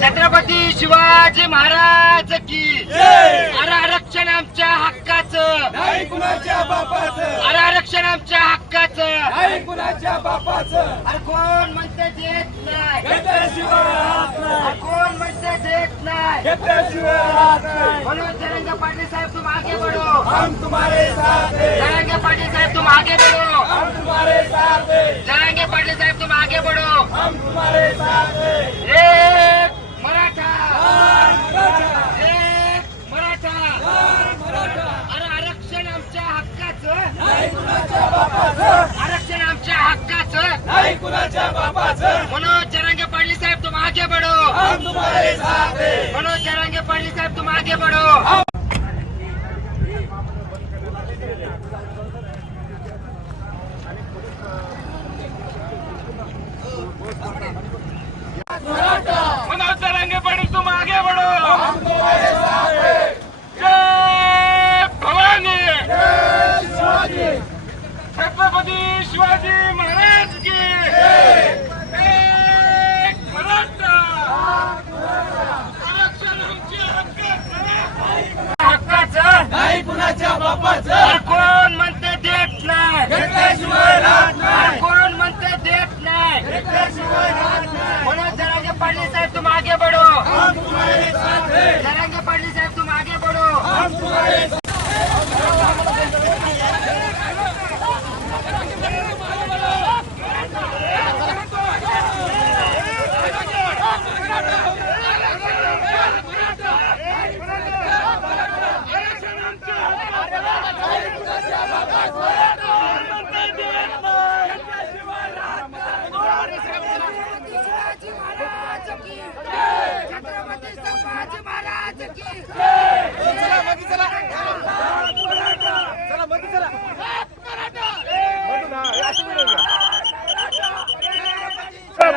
छत्रपती शिवाजी महाराज की. अरे आरक्षण आमच्या हक्काचं. कुणाच्या आरक्षण आमच्या हक्काचं. कुणाच्या बापाचं. अरे कोण म्हणते देत नाही. कोण म्हणते देत नाही. मनोज जरंगे पाटील साहेब तुम आगे बढ़ो। हम तुम्हारे साथ हैं। जरंगे पाटील साहेब तुम आगे बढ़ो। हम तुम्हारे साथ हैं। जरंगे पाटील साहेब तुम आगे बढ़ो। हम तुम्हारे साथ हैं। एक मराठा। मराठा। एक मराठा। मराठा। अरे आरक्षण आमच्या हक्काचं? नाही कुणाच्या बापाचं? आरक्षण आमच्या हक्काचं? नाही कुणाच्या बापाचं? मनोज जरांगे पाटील साहेब तुम आगे बढ़ो। हम तुम्हारे साथ हैं। साहब साहेब तुम आगे बढ़ो मनोज जरांगे पाटील तुम आगे बढ़ो जय भवानी छत्रपती शिवाजी महाराज की एक मराठा आरक्षण आमच्या हक्काचं हक्काचं नाही कुणाच्या बापाचं अरे कोण म्हणते देत नाही घेतल्याशिवाय राहत नाही अरे कोण म्हणते देत नाही घेतल्याशिवाय राहत नाही मनोज जरांगे पाटील साहेब तुम आगे बढ़ो हम तुम्हारे साथ हैं जरांगे पाटील साहेब तुम आगे बढ़ो हम तुम्हारे साथ शिवाजी महाराज की छत्रपती संभाजी महाराज की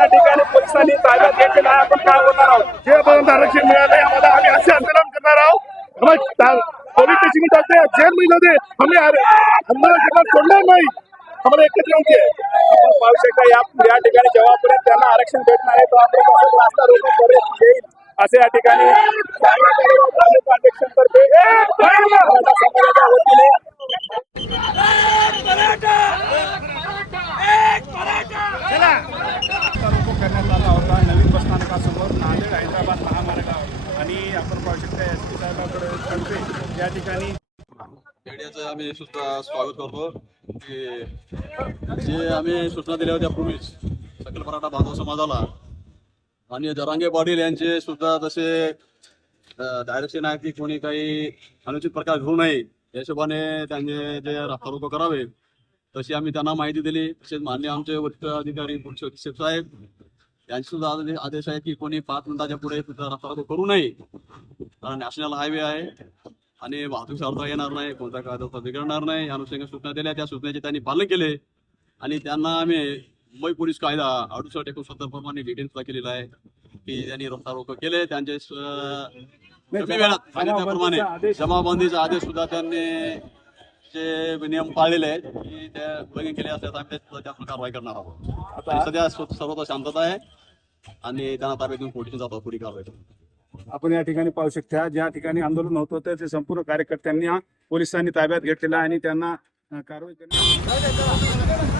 या ठिकाणी पोलिसांनी ताब्यात घेतलेला आहे. आपण काय बोलणार आहोत? जेपर्यंत आरक्षण मिळालं आम्हाला आम्ही असे आंदोलन करणार आहोत. आम्ही ता- पोलीस स्टेशन जाते जेलमध्ये आम्ही आर- आम्हाला जेव्हा सोडणार नाही. आम्हाला एकच योग्य आपण पाहू शकता या ठिकाणी जेव्हापर्यंत त्यांना आरक्षण भेटणार आहे तेव्हापर्यंत असं रास्ता रोको पर्यंत येईल. असे या ठिकाणी नांदेड हैदराबाद महामार्गावर. आणि आपण पाहू शकता एस पी साहेबांकडे तर्फे या ठिकाणी. मीडियाचं आम्ही सुद्धा स्वागत करतो. की जे आम्ही सूचना दिल्या होत्या पूर्वीच सकल मराठा बांधव समाजाला. आणि जरांगे पाटील यांचे सुद्धा तसे डायरेक्शन आहे की कोणी काही अनुचित प्रकार घेऊ नये या हिशोबाने त्यांचे जे रस्ता रोको करावे तशी आम्ही त्यांना माहिती दिली. तसेच मान्य आमचे वरिष्ठ अधिकारी पोलीस साहेब यांचे सुद्धा आदे- आदेश आहे की कोणी पाच मिनिटाच्या पुढे रस्ता करू नये. कारण नॅशनल हायवे आहे आणि वाहतूक अडथळा येणार नाही कोणता कायदा बिघडणार नाही. या अनुषंगाने सूचना दिल्या. त्या सूचनेचे त्यांनी पालन केले. आणि त्यांना आम्ही मुंबई पोलीस कायदा अडुसष्ट एकोणसत्तर प्रमाणे डिटेन सुद्धा केलेला आहे की त्यांनी रस्ता रोको केले. त्यांचे स- कमी वेळात सांगितल्याप्रमाणे जमाबंदीचा आदेश सुद्धा त्यांनी जे नियम पाळलेले आहेत की ते उल्लंघन केले असल्यास आम्ही त्या- त्यावर कारवाई करणार आहोत. आणि सध्या स्व- सर्वत्र शांतता आहे आणि त्यांना ताब्यात घेऊन पोलिसांनी जातो पुढे कारवाई करतो आपण या ठिकाणी पाहू शकता ज्या ठिकाणी आंदोलन होत होतं ते संपूर्ण कार्यकर्त्यांनी हा पोलिसांनी ताब्यात घेतलेला आहे आणि त्यांना अ, कारवाई करण्यात